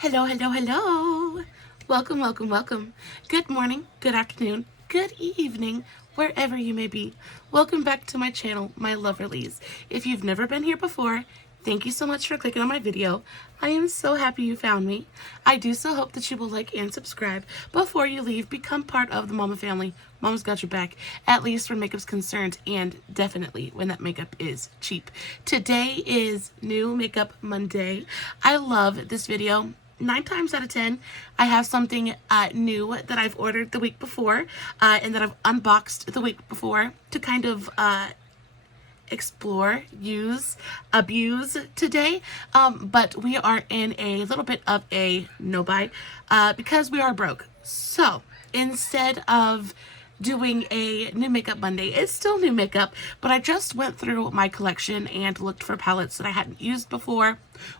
Hello, hello, hello. Welcome, welcome, welcome. Good morning, good afternoon, good evening, wherever you may be. Welcome back to my channel, my Loverlies. If you've never been here before, thank you so much for clicking on my video. I am so happy you found me. I do so hope that you will like and subscribe. Before you leave, become part of the Mama family. Mama's got your back, at least when makeup's concerned, and definitely when that makeup is cheap. Today is New Makeup Monday. I love this video. 9 times out of 10, I have something new that I've ordered the week before and that I've unboxed the week before to kind of explore, use, abuse today. But we are in a little bit of a no-buy because we are broke. So instead of doing a New Makeup Monday, it's still new makeup, but I just went through my collection and looked for palettes that I hadn't used before,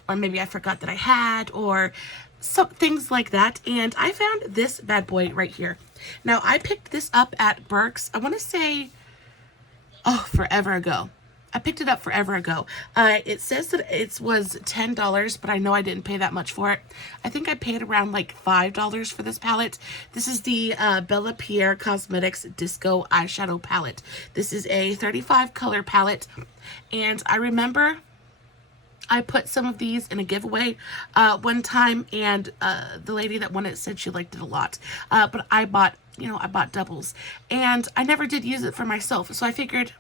or maybe I forgot that I had, or some things like that, and I found this bad boy right here. Now, I picked this up at Burke's, I want to say, forever ago. I picked it up forever ago. It says that it was $10, but I know I didn't pay that much for it. I think I paid around like $5 for this palette. This is the Bellapierre Cosmetics Disco Eyeshadow Palette. This is a 35 color palette, and I remember I put some of these in a giveaway one time, and the lady that won it said she liked it a lot. But I bought doubles, and I never did use it for myself, so I figured,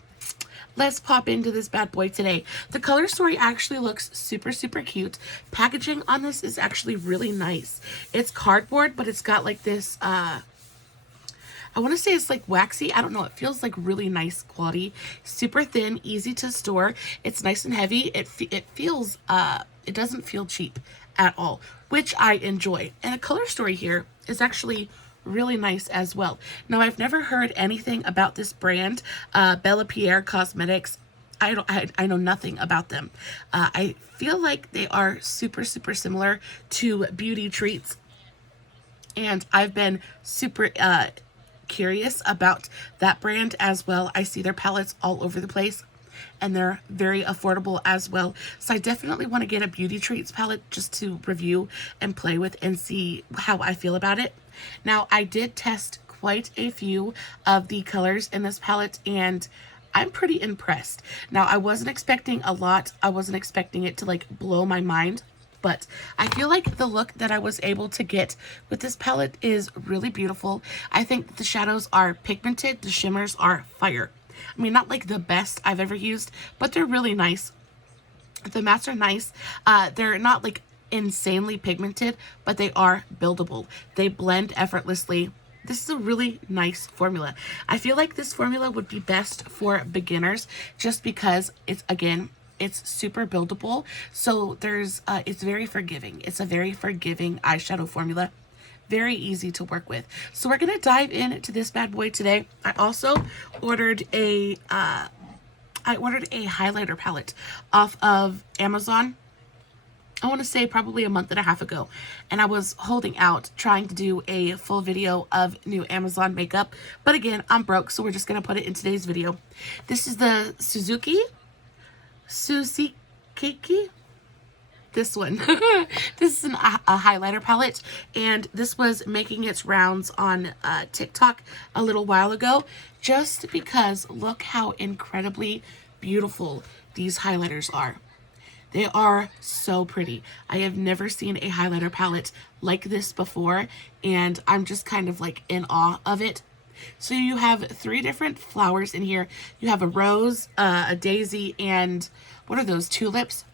let's pop into this bad boy today. The color story actually looks super, super cute. Packaging on this is actually really nice. It's cardboard, but it's got like this, I want to say it's like waxy. I don't know. It feels like really nice quality. Super thin, easy to store. It's nice and heavy. It feels, it doesn't feel cheap at all, which I enjoy. And the color story here is actually really nice as well. Now, I've never heard anything about this brand, Bellapierre Cosmetics. I know nothing about them. I feel like they are super, super similar to Beauty Treats, and I've been super curious about that brand as well. I see their palettes all over the place, and they're very affordable as well. So I definitely want to get a Beauty Treats palette just to review and play with and see how I feel about it. Now, I did test quite a few of the colors in this palette, and I'm pretty impressed. Now, I wasn't expecting a lot. I wasn't expecting it to like blow my mind, but I feel like the look that I was able to get with this palette is really beautiful. I think the shadows are pigmented. The shimmers are fire. I mean, not like the best I've ever used, but they're really nice. The mattes are nice. They're not like insanely pigmented, but they are buildable. They blend effortlessly. This is a really nice formula. I feel like this formula would be best for beginners just because it's super buildable. So there's it's very forgiving. It's a very forgiving eyeshadow formula. Very easy to work with. So we're gonna dive into this bad boy today. I also ordered a highlighter palette off of Amazon. I want to say probably a month and a half ago, and I was holding out trying to do a full video of new Amazon makeup, but again, I'm broke, so we're just going to put it in today's video. This is the Susikeki, this one. This is a highlighter palette, and this was making its rounds on TikTok a little while ago, just because look how incredibly beautiful these highlighters are. They are so pretty. I have never seen a highlighter palette like this before, and I'm just kind of like in awe of it. So you have 3 different flowers in here. You have a rose, a daisy, and what are those, tulips?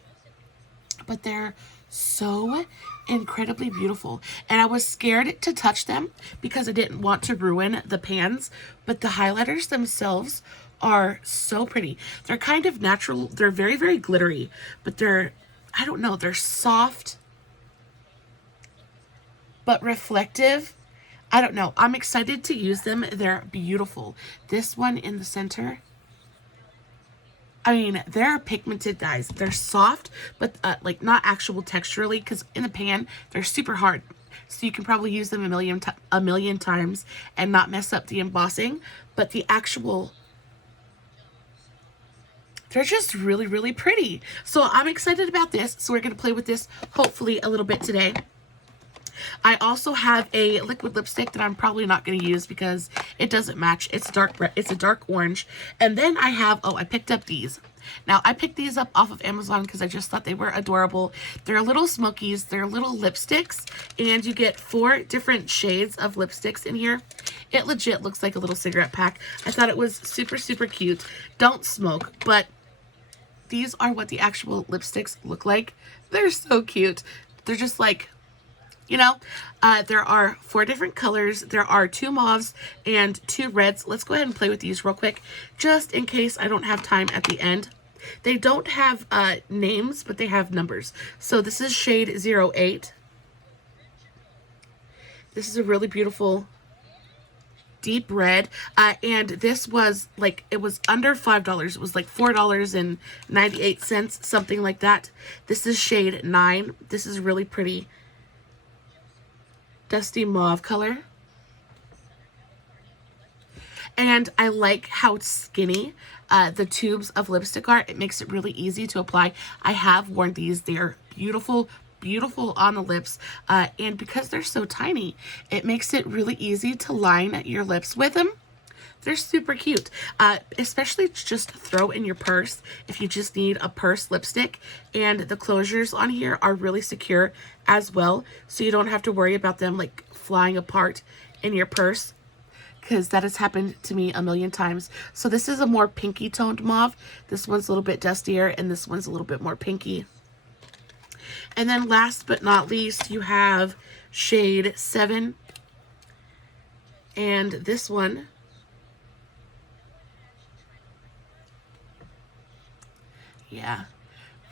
But they're so incredibly beautiful, and I was scared to touch them because I didn't want to ruin the pans, but the highlighters themselves are so pretty. They're kind of natural. They're very, very glittery, but they're, I don't know, they're soft but reflective. I don't know. I'm excited to use them. They're beautiful. This one in the center, I mean, they're pigmented, guys. They're soft, but like not actual texturally, because in the pan, they're super hard. So you can probably use them a million times and not mess up the embossing. But the actual, they're just really, really pretty. So I'm excited about this. So we're going to play with this hopefully a little bit today. I also have a liquid lipstick that I'm probably not going to use because it doesn't match. It's it's a dark orange. And then I have, oh, I picked up these. Now, I picked these up off of Amazon because I just thought they were adorable. They're little Smokies. They're little lipsticks. And you get 4 different shades of lipsticks in here. It legit looks like a little cigarette pack. I thought it was super, super cute. Don't smoke, but these are what the actual lipsticks look like. They're so cute. They're just like, you know, there are 4 different colors. There are 2 mauves and 2 reds. Let's go ahead and play with these real quick, just in case I don't have time at the end. They don't have names, but they have numbers. So this is shade 08. This is a really beautiful deep red. And this was like, it was under $5. It was like $4.98, something like that. This is shade 9. This is really pretty dusty mauve color. And I like how skinny the tubes of lipstick are. It makes it really easy to apply. I have worn these. They're beautiful, beautiful on the lips. And because they're so tiny, it makes it really easy to line your lips with them. They're super cute, especially just throw in your purse if you just need a purse lipstick. And the closures on here are really secure as well, so you don't have to worry about them like flying apart in your purse, because that has happened to me a million times. So this is a more pinky toned mauve. This one's a little bit dustier, and this one's a little bit more pinky. And then last but not least, you have shade 7. And this one, yeah,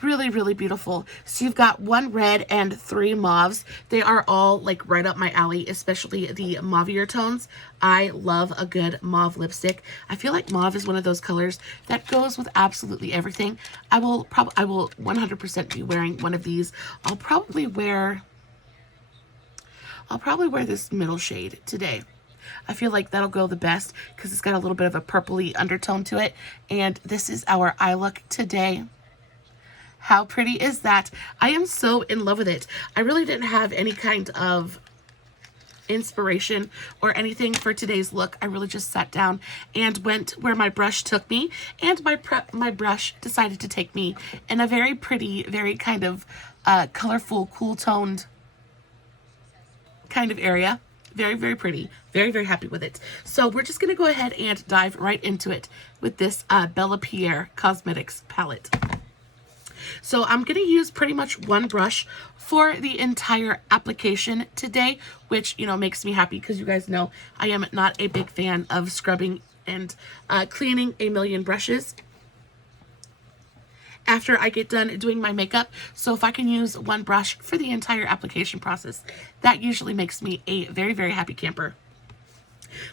really, really beautiful. So you've got 1 red and 3 mauves. They are all like right up my alley, especially the mauvier tones. I love a good mauve lipstick. I feel like mauve is one of those colors that goes with absolutely everything. I will 100% be wearing one of these. I'll probably wear this middle shade today. I feel like that'll go the best because it's got a little bit of a purpley undertone to it. And this is our eye look today. How pretty is that? I am so in love with it. I really didn't have any kind of inspiration or anything for today's look. I really just sat down and went where my brush took me, and my brush decided to take me in a very pretty, very kind of colorful, cool toned kind of area. Very, very pretty. Very, very happy with it. So we're just going to go ahead and dive right into it with this Bellapierre Cosmetics palette. So I'm going to use pretty much 1 brush for the entire application today, which, you know, makes me happy because you guys know I am not a big fan of scrubbing and cleaning a million brushes after I get done doing my makeup. So if I can use 1 brush for the entire application process, that usually makes me a very, very happy camper.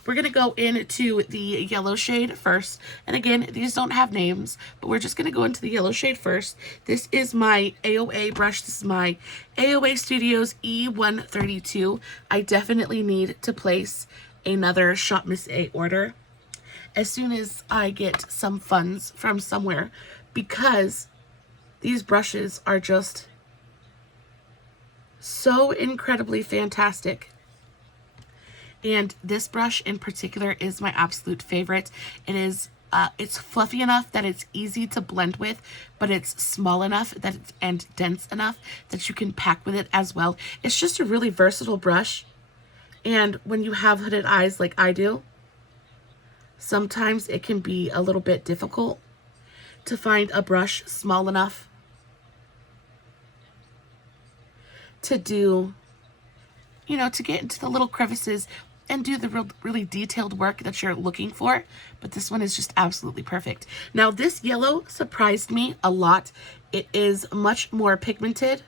We're going to go into the yellow shade first. And again, these don't have names, but we're just going to go into the yellow shade first. This is my AOA brush. This is my AOA Studios E132. I definitely need to place another Shop Miss A order as soon as I get some funds from somewhere, because these brushes are just so incredibly fantastic. And this brush in particular is my absolute favorite. It is, it's fluffy enough that it's easy to blend with, but it's small enough that and dense enough that you can pack with it as well. It's just a really versatile brush. And when you have hooded eyes like I do, sometimes it can be a little bit difficult to find a brush small enough to do, you know, to get into the little crevices and do the really detailed work that you're looking for. But this one is just absolutely perfect. Now, this yellow surprised me a lot. It is much more pigmented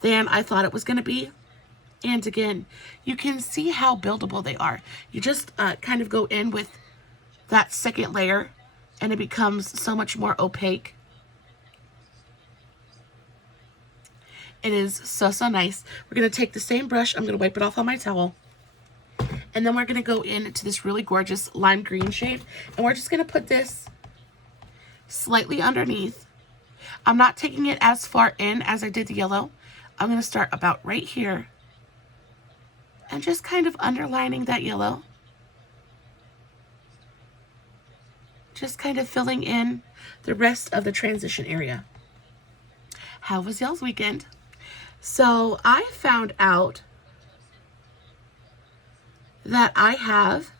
than I thought it was going to be. And again, you can see how buildable they are. You just kind of go in with that second layer and it becomes so much more opaque. It is so, so nice. We're going to take the same brush. I'm going to wipe it off on my towel. And then we're going to go into this really gorgeous lime green shade. And we're just going to put this slightly underneath. I'm not taking it as far in as I did the yellow. I'm going to start about right here and just kind of underlining that yellow. Just kind of filling in the rest of the transition area. How was y'all's weekend? So I found out that I have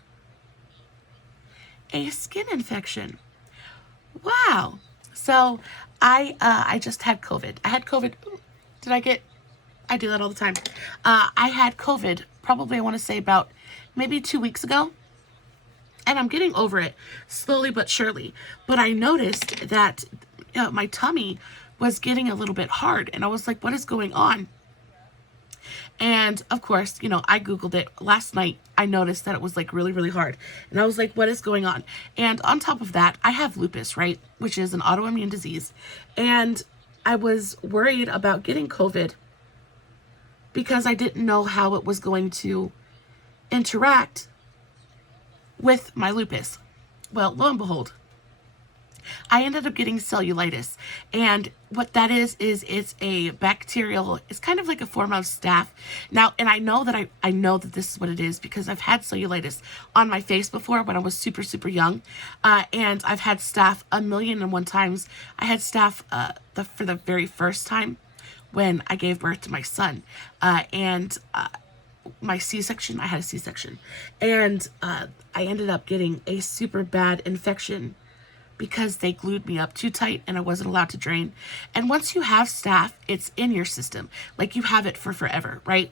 a skin infection. Wow. So I just had COVID. I had COVID. I do that all the time. I had COVID probably, I want to say about maybe 2 weeks ago. And I'm getting over it slowly but surely. But I noticed that my tummy was getting a little bit hard. And I was like, what is going on? And of course, I Googled it last night. I noticed that it was like really, really hard. And I was like, what is going on? And on top of that, I have lupus, right? Which is an autoimmune disease. And I was worried about getting COVID because I didn't know how it was going to interact with my lupus. Well, lo and behold, I ended up getting cellulitis. And what that is it's a bacterial, it's kind of like a form of staph. Now, and I know that this is what it is because I've had cellulitis on my face before when I was super, super young. And I've had staph 1,000,001 times. I had staph for the very first time when I gave birth to my son. My C-section, I had a C-section. And I ended up getting a super bad infection because they glued me up too tight and I wasn't allowed to drain. And once you have staph, it's in your system. Like you have it for forever, right?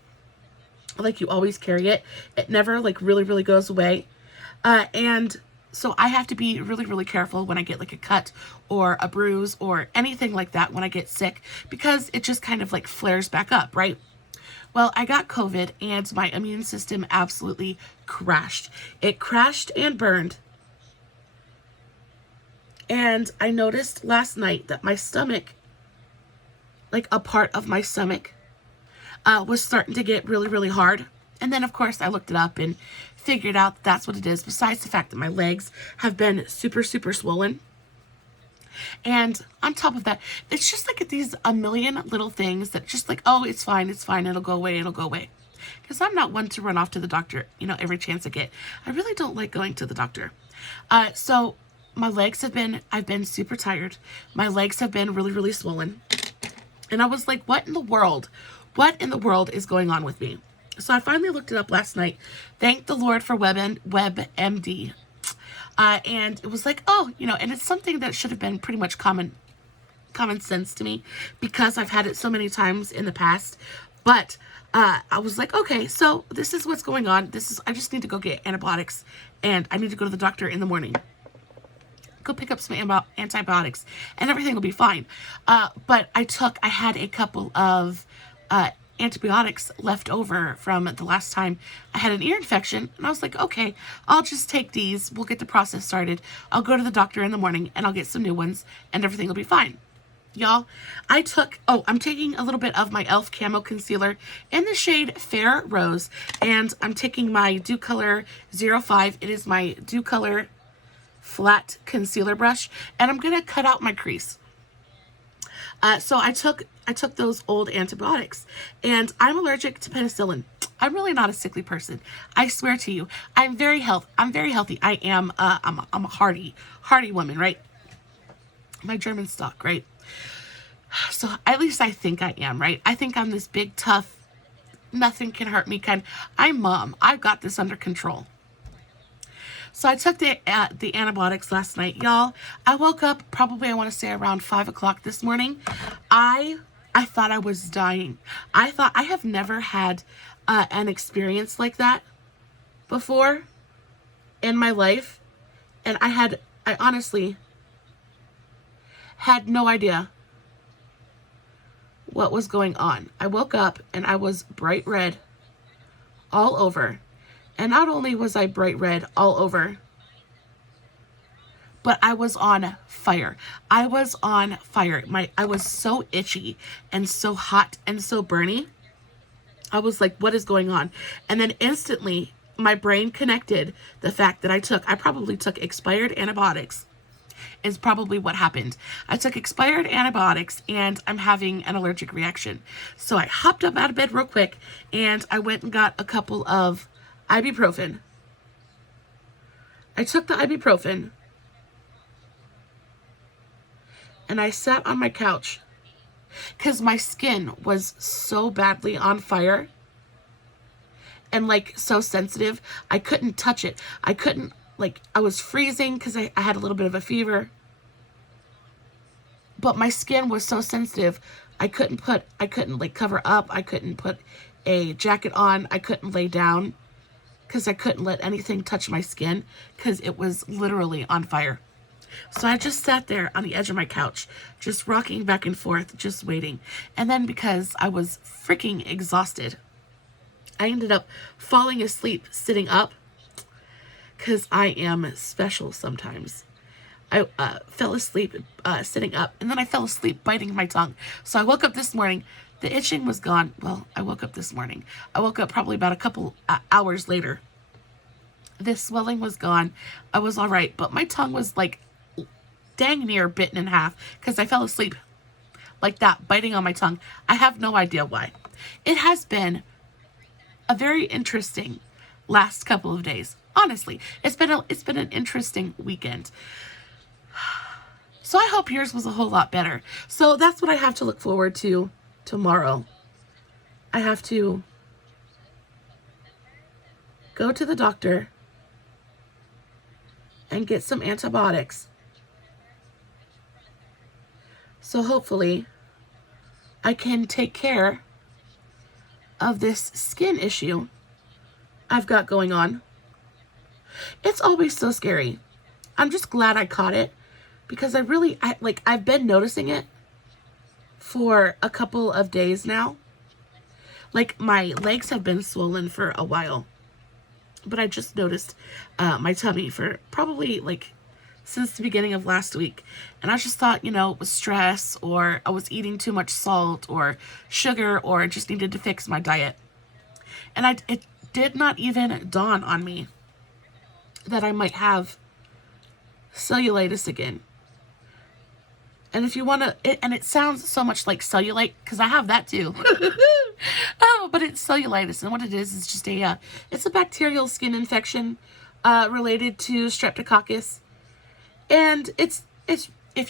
Like you always carry it. It never like really, really goes away. And so I have to be really, really careful when I get like a cut or a bruise or anything like that when I get sick because it just kind of like flares back up, right? Well, I got COVID and my immune system absolutely crashed. It crashed and burned. And I noticed last night that my stomach, like a part of my stomach, was starting to get really, really hard. And then, of course, I looked it up and figured out that that's what it is, besides the fact that my legs have been super, super swollen. And on top of that, it's just like these a million little things that just like, oh, it's fine, it'll go away, Because I'm not one to run off to the doctor, every chance I get. I really don't like going to the doctor. So my legs I've been super tired. My legs have been really, really swollen. And I was like, what in the world is going on with me? So I finally looked it up last night. Thank the Lord for WebMD. And it was like, oh, and it's something that should have been pretty much common sense to me because I've had it so many times in the past. But I was like, okay, so this is what's going on. I just need to go get antibiotics and I need to go to the doctor in the morning. Go pick up some antibiotics and everything will be fine. But I had a couple of antibiotics left over from the last time I had an ear infection. And I was like, okay, I'll just take these. We'll get the process started. I'll go to the doctor in the morning and I'll get some new ones and everything will be fine. Y'all, I'm taking a little bit of my e.l.f. Camo Concealer in the shade Fair Rose. And I'm taking my Dew Color 05. It is my Dew Color flat concealer brush. And I'm going to cut out my crease. So I took those old antibiotics and I'm allergic to penicillin. I'm really not a sickly person. I swear to you, I'm very healthy. I am, I'm a hardy woman, right? My German stock, right? So at least I think I am, right? I think I'm this big, tough, nothing can hurt me kind. I'm Mom. I've got this under control. So I took the antibiotics last night, y'all. I woke up probably, I want to say around 5 o'clock this morning. I thought I was dying. I have never had an experience like that before in my life. And I honestly had no idea what was going on. I woke up and I was bright red all over. And not only was I bright red all over, but I was on fire. I was so itchy and so hot and so burny. I was like, what is going on? And then instantly my brain connected the fact that I probably took expired antibiotics is probably what happened. I took expired antibiotics and I'm having an allergic reaction. So I hopped up out of bed real quick and I went and got a couple of ibuprofen. I took the ibuprofen and I sat on my couch because my skin was so badly on fire and like so sensitive. I couldn't touch it. I couldn't, like, I was freezing because I had a little bit of a fever. But my skin was so sensitive. I couldn't like cover up. I couldn't put a jacket on. I couldn't lay down because I couldn't let anything touch my skin because it was literally on fire. So I just sat there on the edge of my couch, just rocking back and forth, just waiting. And then because I was freaking exhausted, I ended up falling asleep sitting up because I am special sometimes. I fell asleep sitting up, and then I fell asleep biting my tongue. So I woke up this morning. The itching was gone. Well, I woke up this morning. I woke up probably about a couple hours later. This swelling was gone. I was all right, but my tongue was like dang near bitten in half because I fell asleep like that, biting on my tongue. I have no idea why. It has been a very interesting last couple of days. Honestly, it's been an interesting weekend. So I hope yours was a whole lot better. So that's what I have to look forward to tomorrow. I have to go to the doctor and get some antibiotics. So hopefully I can take care of this skin issue I've got going on. It's always so scary. I'm just glad I caught it because I've been noticing it for a couple of days now. Like, my legs have been swollen for a while, but I just noticed my tummy for probably like since the beginning of last week. And I just thought, you know, it was stress, or I was eating too much salt or sugar, or I just needed to fix my diet. And it did not even dawn on me that I might have cellulitis again. And if you want to, and it sounds so much like cellulite, because I have that too. Oh, but it's cellulitis, and what it is just it's a bacterial skin infection related to streptococcus. And it's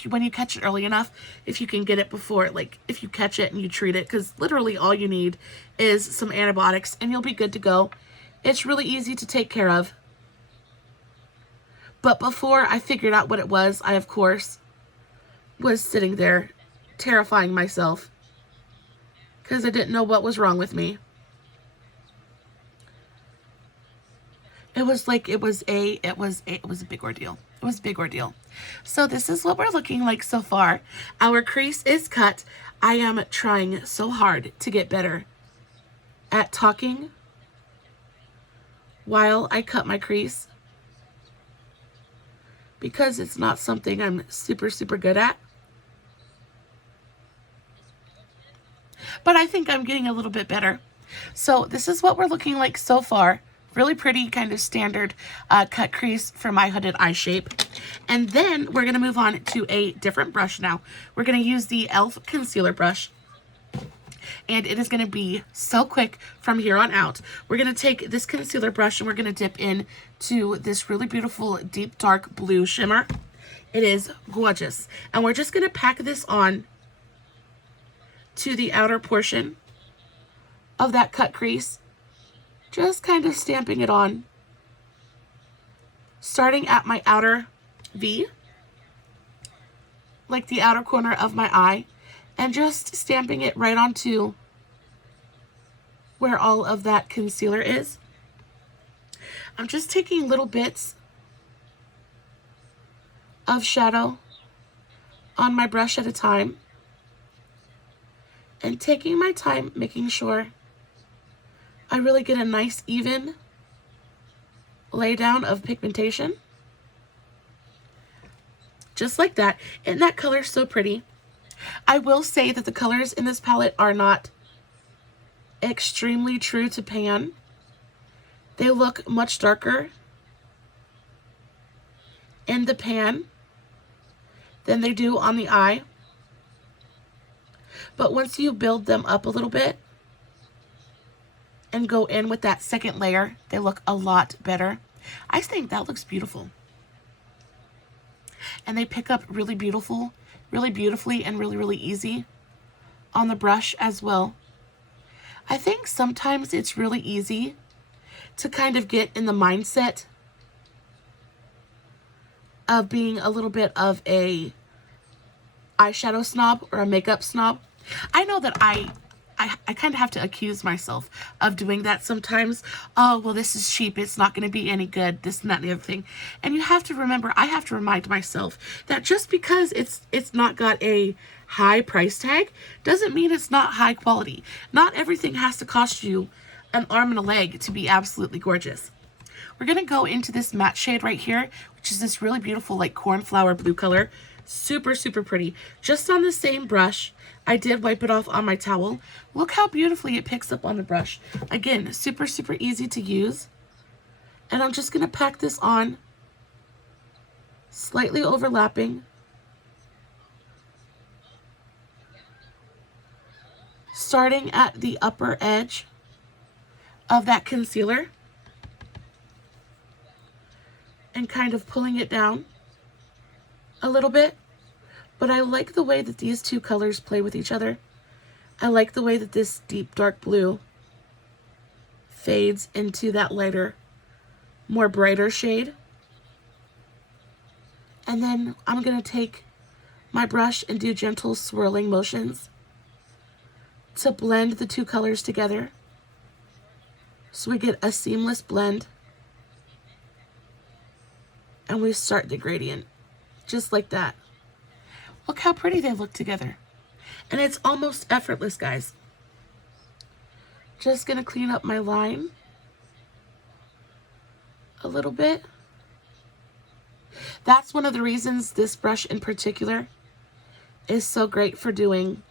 when you catch it early enough, if you can get it before, like if you catch it and you treat it, because literally all you need is some antibiotics and you'll be good to go. It's really easy to take care of. But before I figured out what it was, I, of course, was sitting there terrifying myself because I didn't know what was wrong with me. It was a big ordeal. It was a big ordeal. So this is what we're looking like so far. Our crease is cut. I am trying so hard to get better at talking while I cut my crease, because it's not something I'm super, super good at. But I think I'm getting a little bit better. So this is what we're looking like so far. Really pretty, kind of standard cut crease for my hooded eye shape. And then we're going to move on to a different brush now. We're going to use the e.l.f. concealer brush. And it is going to be so quick from here on out. We're going to take this concealer brush and we're going to dip into this really beautiful deep dark blue shimmer. It is gorgeous. And we're just going to pack this on to the outer portion of that cut crease. Just kind of stamping it on, starting at my outer V, like the outer corner of my eye, and just stamping it right onto where all of that concealer is. I'm just taking little bits of shadow on my brush at a time and taking my time, making sure I really get a nice even lay down of pigmentation. Just like that. And that color is so pretty. I will say that the colors in this palette are not extremely true to pan. They look much darker in the pan than they do on the eye. But once you build them up a little bit and go in with that second layer, they look a lot better. I think that looks beautiful. And they pick up really beautifully and really easy on the brush as well. I think sometimes it's really easy to kind of get in the mindset of being a little bit of a eyeshadow snob or a makeup snob. I know that I kind of have to accuse myself of doing that sometimes. Oh, well, this is cheap. It's not going to be any good. This and that and the other thing. And you have to remember, I have to remind myself that just because it's not got a high price tag doesn't mean it's not high quality. Not everything has to cost you an arm and a leg to be absolutely gorgeous. We're going to go into this matte shade right here, which is this really beautiful like cornflower blue color. Super pretty. Just on the same brush. I did wipe it off on my towel. Look how beautifully it picks up on the brush. Again, super easy to use. And I'm just going to pack this on, slightly overlapping. Starting at the upper edge of that concealer. And kind of pulling it down a little bit. But I like the way that these two colors play with each other. I like the way that this deep dark blue fades into that lighter, more brighter shade. And then I'm going to take my brush and do gentle swirling motions to blend the two colors together so we get a seamless blend. And we start the gradient just like that. Look how pretty they look together. And it's almost effortless, guys. Just gonna clean up my line a little bit. That's one of the reasons this brush in particular is so great for doing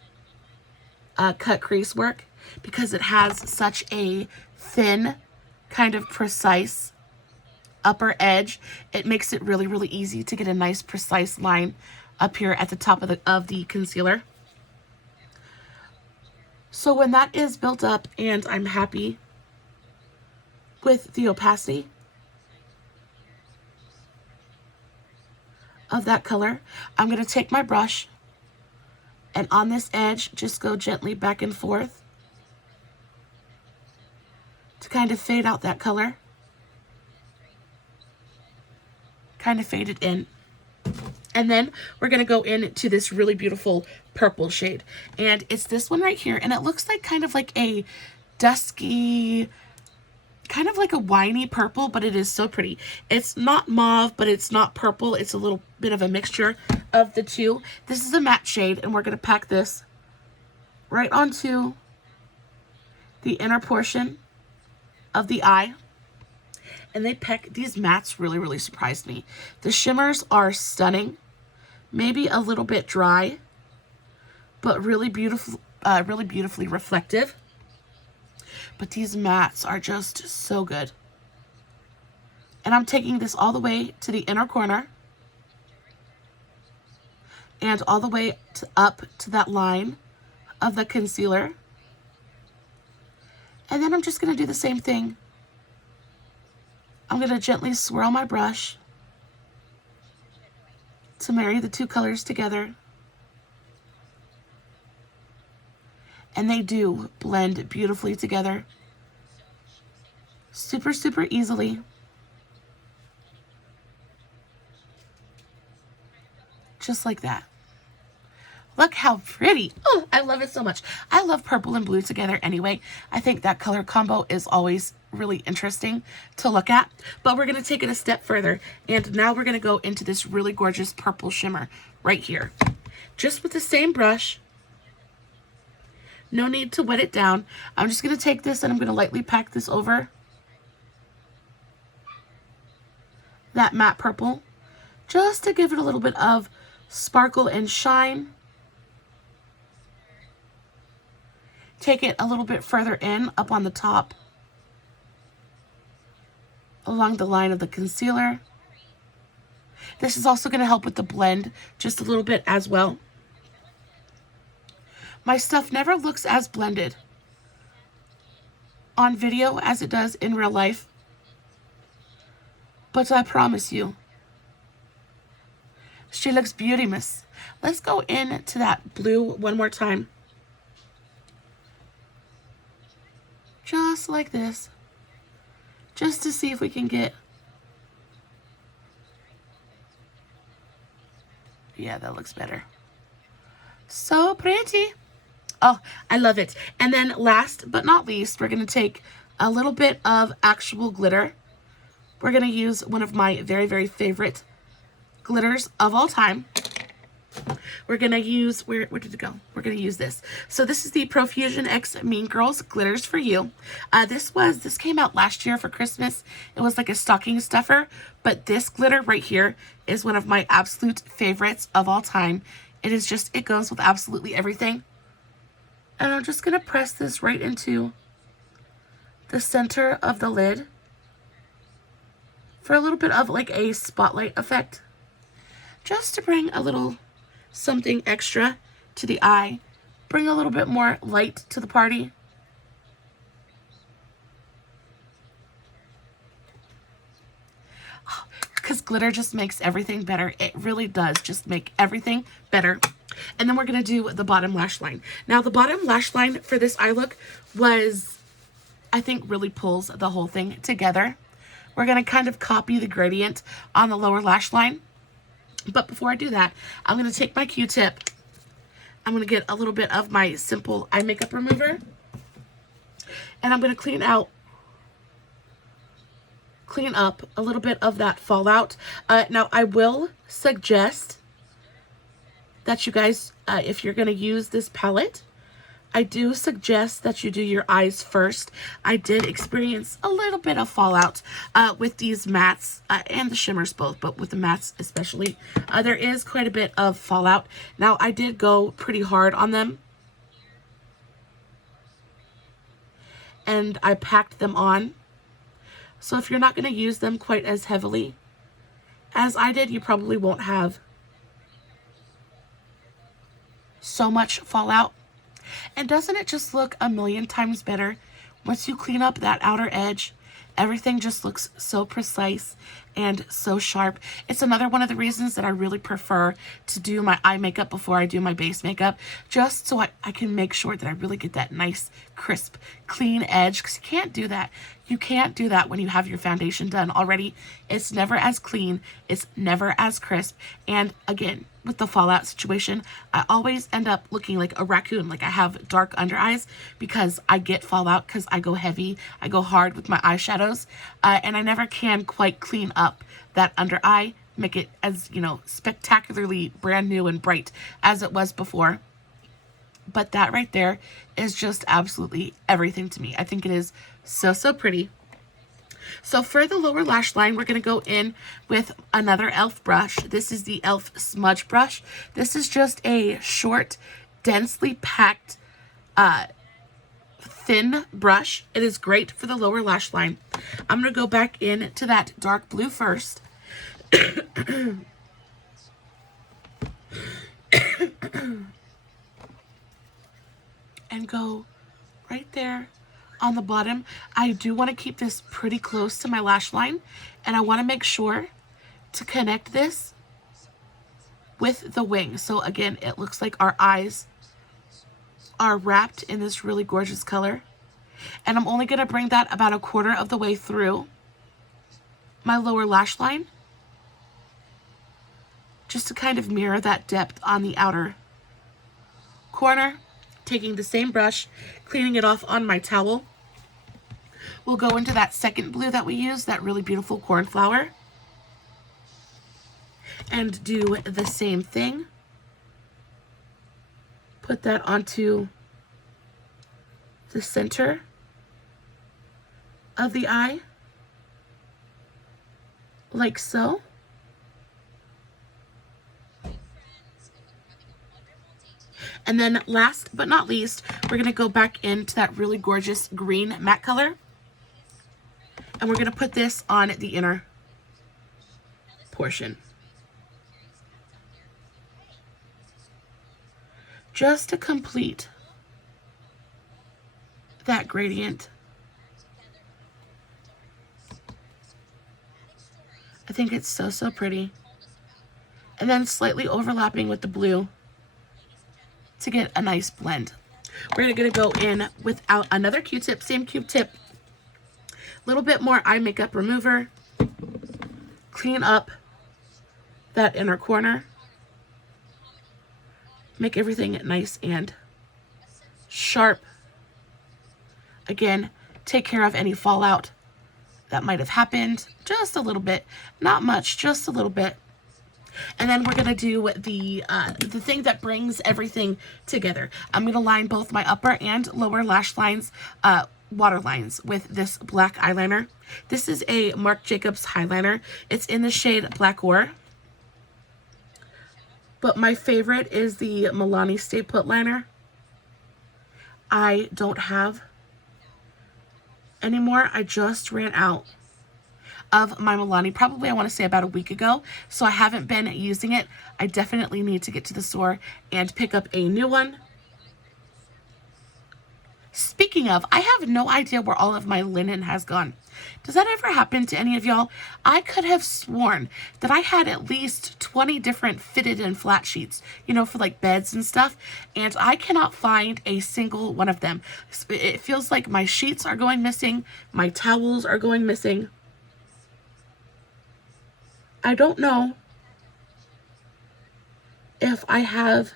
cut crease work, because it has such a thin, kind of precise upper edge. It makes it really easy to get a nice precise line up here at the top of the concealer. So when that is built up and I'm happy with the opacity of that color, I'm going to take my brush and on this edge just go gently back and forth to kind of fade out that color. Kind of fade it in. And then we're going to go into this really beautiful purple shade. And it's this one right here. And it looks like kind of like a dusky, kind of like a winey purple, but it is so pretty. It's not mauve, but it's not purple. It's a little bit of a mixture of the two. This is a matte shade, and we're going to pack this right onto the inner portion of the eye. And these mattes really surprised me. The shimmers are stunning, maybe a little bit dry, but really beautiful, really beautifully reflective. But these mattes are just so good. And I'm taking this all the way to the inner corner and all the way up to that line of the concealer. And then I'm just going to do the same thing. I'm going to gently swirl my brush to marry the two colors together. And they do blend beautifully together. Super easily. Just like that. Look how pretty. Oh, I love it so much. I love purple and blue together anyway. I think that color combo is always really interesting to look at. But we're going to take it a step further. And now we're going to go into this really gorgeous purple shimmer right here. Just with the same brush. No need to wet it down. I'm just going to take this and I'm going to lightly pack this over that matte purple. Just to give it a little bit of sparkle and shine. Take it a little bit further in, up on the top, along the line of the concealer. This is also going to help with the blend just a little bit as well. My stuff never looks as blended on video as it does in real life. But I promise you, she looks beauty-miss. Let's go into that blue one more time. Just like this. Just to see if we can get... Yeah, that looks better. So pretty. Oh, I love it. And then last but not least, we're going to take a little bit of actual glitter. We're going to use one of my very, very favorite glitters of all time. We're going to use, where did it go? We're going to use this. So this is the Profusion X Mean Girls Glitters for You. This came out last year for Christmas. It was like a stocking stuffer, but this glitter right here is one of my absolute favorites of all time. It is just, it goes with absolutely everything. And I'm just going to press this right into the center of the lid for a little bit of like a spotlight effect. Just to bring a little something extra to the eye. Bring a little bit more light to the party. Because glitter just makes everything better. It really does just make everything better. And then we're going to do the bottom lash line. Now, the bottom lash line for this eye look was, I think, really pulls the whole thing together. We're going to kind of copy the gradient on the lower lash line. But before I do that, I'm going to take my Q-tip. I'm going to get a little bit of my simple eye makeup remover. And I'm going to clean up a little bit of that fallout. Now, I will suggest that you guys, if you're going to use this palette, I do suggest that you do your eyes first. I did experience a little bit of fallout with these mattes and the shimmers both, but with the mattes especially. There is quite a bit of fallout. Now, I did go pretty hard on them. And I packed them on. So if you're not going to use them quite as heavily as I did, you probably won't have so much fallout. And doesn't it just look a million times better once you clean up that outer edge? Everything just looks so precise and so sharp. It's another one of the reasons that I really prefer to do my eye makeup before I do my base makeup, just so I can make sure that I really get that nice, crisp, clean edge, because you can't do that. You can't do that when you have your foundation done already. It's never as clean. It's never as crisp. And again, with the fallout situation, I always end up looking like a raccoon, like I have dark under eyes, because I get fallout because I go heavy, I go hard with my eyeshadows, and I never can quite clean up that under eye, make it as, you know, spectacularly brand new and bright as it was before. But that right there is just absolutely everything to me. I think it is so, so pretty. So for the lower lash line, we're going to go in with another e.l.f. brush. This is the e.l.f. smudge brush. This is just a short, densely packed, thin brush. It is great for the lower lash line. I'm going to go back into that dark blue first. And go right there on the bottom. I do want to keep this pretty close to my lash line, and I want to make sure to connect this with the wing. So again, it looks like our eyes are wrapped in this really gorgeous color, and I'm only going to bring that about a quarter of the way through my lower lash line, just to kind of mirror that depth on the outer corner. Taking the same brush, cleaning it off on my towel. We'll go into that second blue that we used, that really beautiful cornflower, and do the same thing. Put that onto the center of the eye, like so. And then last but not least, we're going to go back into that really gorgeous green matte color. And we're going to put this on the inner portion. just to complete that gradient. I think it's so, so pretty. And then slightly overlapping with the blue to get a nice blend. We're gonna go in without another Q-tip, same Q-tip, a little bit more eye makeup remover, clean up that inner corner, make everything nice and sharp. Again, take care of any fallout that might have happened, just a little bit, not much, just a little bit. And then we're gonna do the thing that brings everything together. I'm gonna line both my upper and lower lash lines, water lines, with this black eyeliner. This is a Marc Jacobs Highliner. It's in the shade Black Ore. But my favorite is the Milani Stay Put liner. I don't have anymore. I just ran out of my Milani, probably I want to say about a week ago, so I haven't been using it. I definitely need to get to the store and pick up a new one. Speaking of, I have no idea where all of my linen has gone. Does that ever happen to any of y'all? I could have sworn that I had at least 20 different fitted and flat sheets, you know, for like beds and stuff, and I cannot find a single one of them. It feels like my sheets are going missing, my towels are going missing. I don't know if I have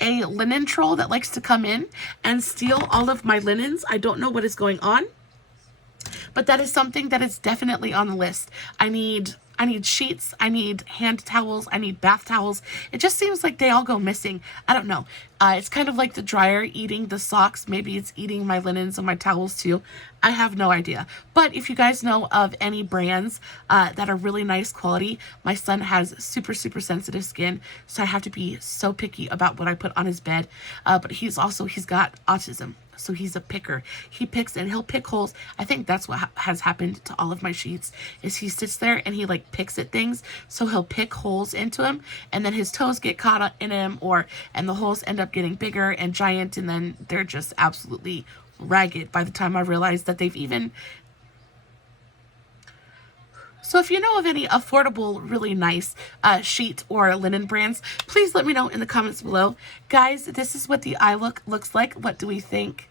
a linen troll that likes to come in and steal all of my linens. I don't know what is going on, but that is something that is definitely on the list. I need sheets, I need hand towels, I need bath towels. It just seems like they all go missing. I don't know. It's kind of like the dryer eating the socks. Maybe it's eating my linens and my towels too. I have no idea. But if you guys know of any brands that are really nice quality, my son has super, super sensitive skin, so I have to be so picky about what I put on his bed. But he's got autism. So he's a picker. He picks and he'll pick holes. I think that's what has happened to all of my sheets, is he sits there and he like picks at things. So he'll pick holes into him and then his toes get caught in him, and the holes end up getting bigger and giant, and then they're just absolutely ragged by the time I realize that they've even... So if you know of any affordable, really nice sheet or linen brands, please let me know in the comments below. Guys, this is what the eye look looks like. What do we think?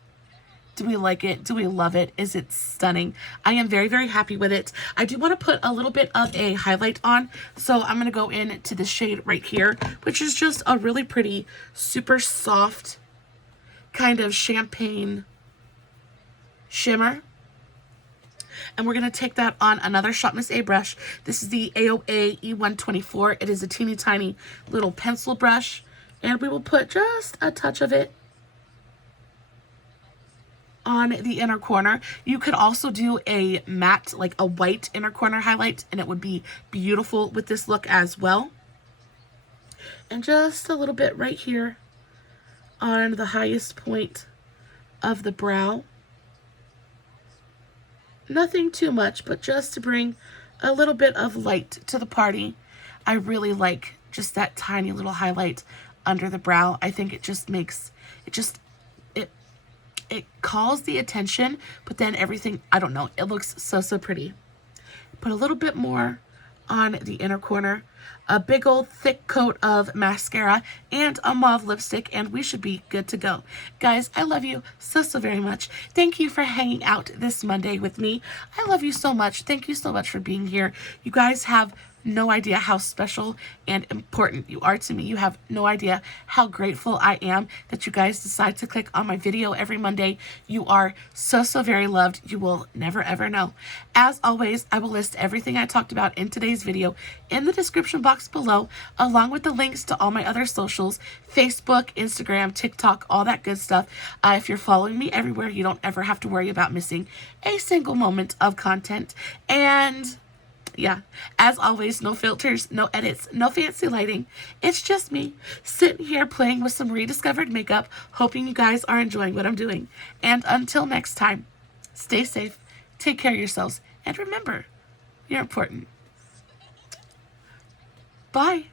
Do we like it? Do we love it? Is it stunning? I am very, very happy with it. I do want to put a little bit of a highlight on, so I'm going to go into the shade right here, which is just a really pretty, super soft kind of champagne shimmer. And we're going to take that on another Shop Miss A brush. This is the AOA E124. It is a teeny tiny little pencil brush. And we will put just a touch of it on the inner corner. You could also do a matte, like a white inner corner highlight, and it would be beautiful with this look as well. And just a little bit right here on the highest point of the brow. Nothing too much, but just to bring a little bit of light to the party. I really like just that tiny little highlight under the brow. I think it just makes, it calls the attention, but then everything, I don't know, it looks so, so pretty. Put a little bit more on the inner corner, a big old thick coat of mascara, and a mauve lipstick, and we should be good to go. Guys, I love you so, so very much. Thank you for hanging out this Monday with me. I love you so much. Thank you so much for being here. You guys have no idea how special and important you are to me. You have no idea how grateful I am that you guys decide to click on my video every Monday. You are so, so very loved. You will never, ever know. As always, I will list everything I talked about in today's video in the description box below, along with the links to all my other socials, Facebook, Instagram, TikTok, all that good stuff. If you're following me everywhere, you don't ever have to worry about missing a single moment of content. And yeah, as always, no filters, no edits, no fancy lighting. It's just me sitting here playing with some rediscovered makeup, hoping you guys are enjoying what I'm doing. And until next time, stay safe, take care of yourselves, and remember, you're important. Bye.